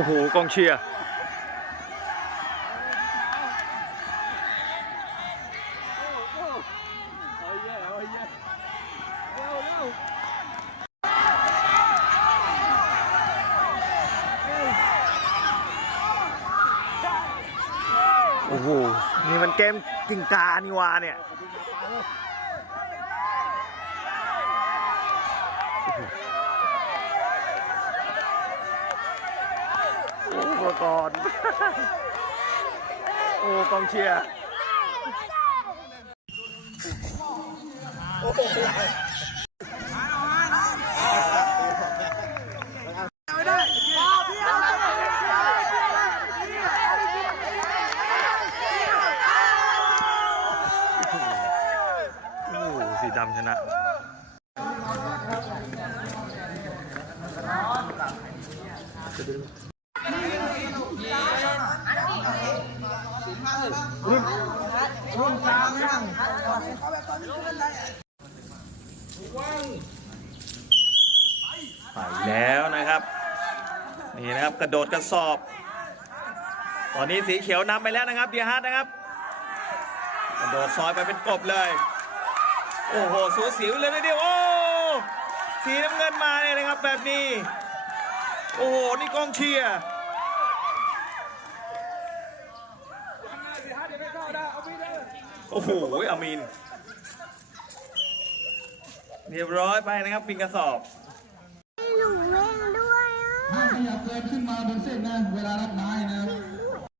อ้โหกองเชียร์โอ้โห นี่มันเกมกิ่งกานี่วาเนี่ย โอ้โห ก่อน โอ้กองเชียร์โอ้สีดำชนะแล้วนะครับ นี่นะครับ กระโดดกระสอบ ตอนนี้สีเขียวนำไปแล้วนะครับเดียฮาร์ดนะครับ กระโดดซอยไปเป็นกบเลย โอ้โหสูสีเลยนะเดียวโอ้สีน้ำเงินมาเลยนะครับแบบนี้ โอ้โหนี่กองเชียร์โอ้โหอามีนเรียบร้อยไปนะครับปิงกระสอบ หนูเล่นด้วยอะ ถ้าข ยับเกินขึ้นมาบนเส้นนะ เวลารับไม้นะ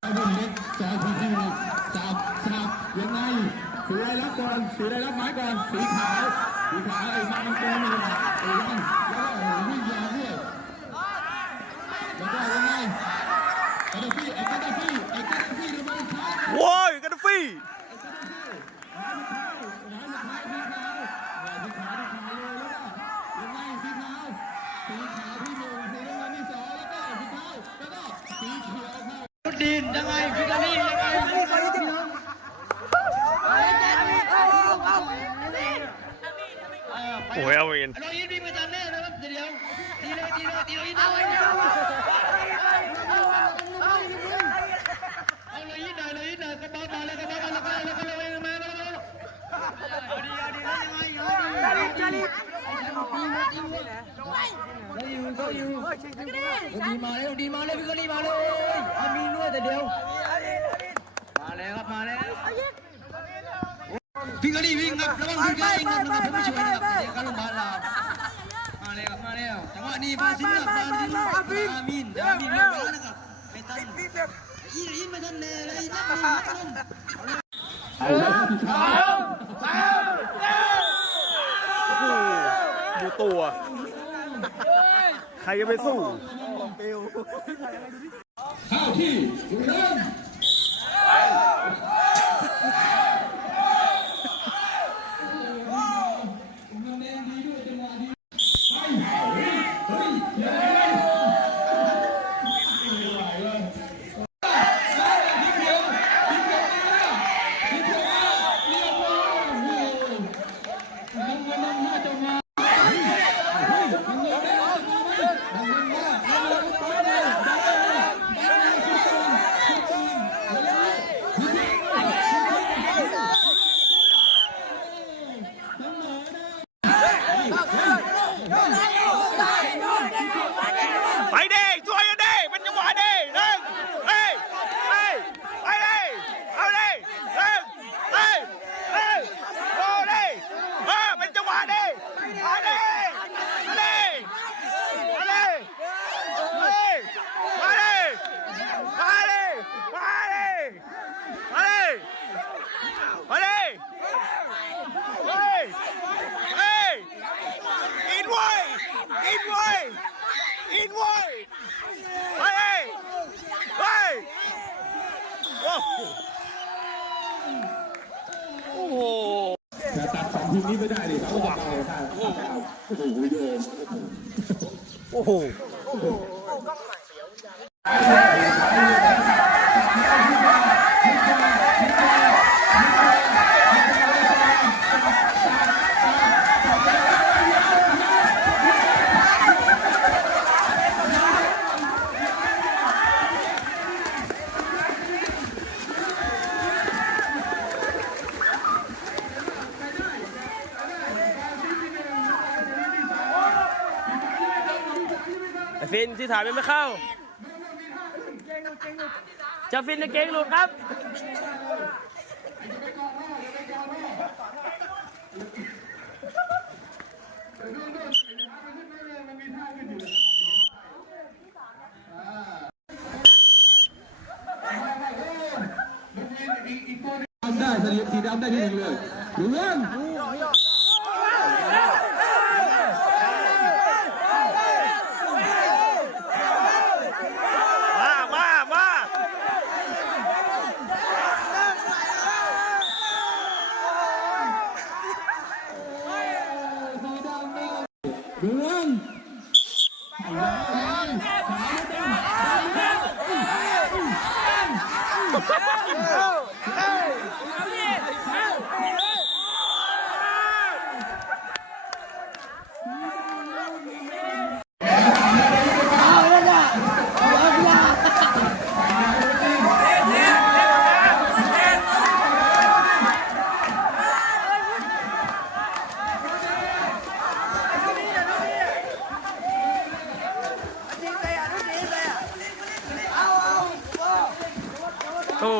ไอ้รุ่นเล็กจอยคนที่จับสับยังไงสีอะไรรับก่อนสีอะไรรับไม้ก่อนสีขาวสีขาวไอ้มันมันโกงนี่นะไอ้ยังแล้วก็วิ่งยาวด้วยแล้วก็ยังไงกระดาฟี่ไอ้กระดาฟี่ไอ้กระดาฟี่ดูมันช้าโว้ยกันฟี่ ดินยังไงฟิกาลี่ยังไงโอ้ยอามีนเรายินดีมาจากแน่นะครับเดี๋ยวดีเลยดีเลยดีเลยเอาเลยเอาเลยยินหน่อยเลยยินหน่อยกระเป๋ามาเลยกระเป๋ามาแล้วก็แล้วก็เลยมาแล้วเอาดีเอาดีแล้วยังไงเอาดีจารีดีมาแล้วดีมาแล้วพี่ก็ดีมาเลยอามีด้วยแต่เดียว มาแล้วครับมาแล้วพี่ก็ดีวิ่งครับระวังพี่ก็วิ่งครับนะครับผมไม่ช่วยนะครับเดี๋ยวก็ลงมาแล้วมาแล้วมาแล้วจังหวะนี้มาซิมกับมาซิมอามินอามินอามินมาแล้วนะครับไอ้ตันอีอีมาทันเลยไอ้ตันมาทันโอ้โหดู ตัว ใครจะไปสู้ เข้าที่เริ่ม Go, ฮ้ยเฮ้ยโอ้โหแต่ตัดสองทีมนี้ไม่ได้ดิเขาจะเอาถ้าโอ้โหวิดีโอโอ้โห ฟินที่ถามยังไม่เข้า จะฟินในเก่งหลุดครับได้สีสีดำได้ที่หนึ่งเลยดูเรื่อง มามามา ดู เรื่อน โอ้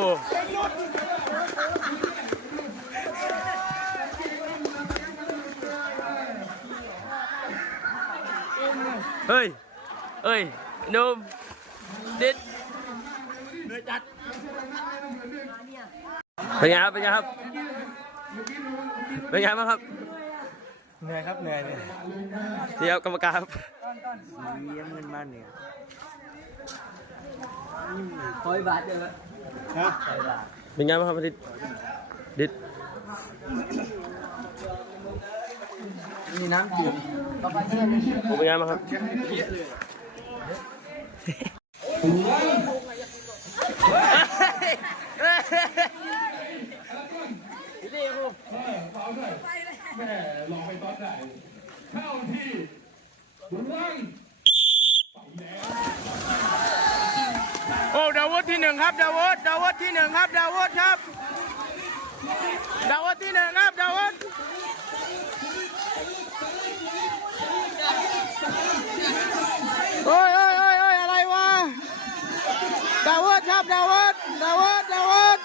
เฮ้ย เฮ้ยหนุ่มดิดเป็นไงครับ เป็นไงครับ เป็นไงบ้างครับ เหนื่อยครับ เหนื่อยเนี่ยเดี๋ยวกรรมการครับเยี่ยมเงินบ้านเนี่ยเป็นไงบ้างครับดิดดิดมีน้ำดื่มผมเป็นไงบ้างครับแม่ลองไปตอนไหนเข้าที่ดูเรื่องโอ้ดาวด ที่หนึ่งครับดาวดดาวดที่หนึ่งครับดาวดครับดาวดที่หนึ่งครับดาวดโอ้ยโอ้ยโอ้ยโอ้ยอะไรวะดาวดครับดาวดดาวดดาวด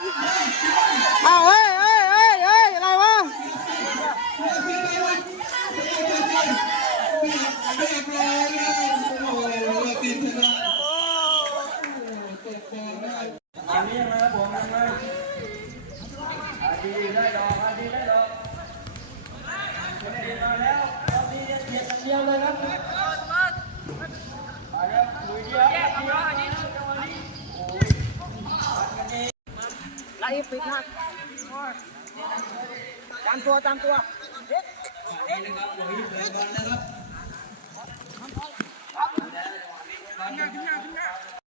อ้าวเฮ้ยเอาเฮ้ย นี้ปิดมากตามตัวตามตัวเด็กเด็กนะครับ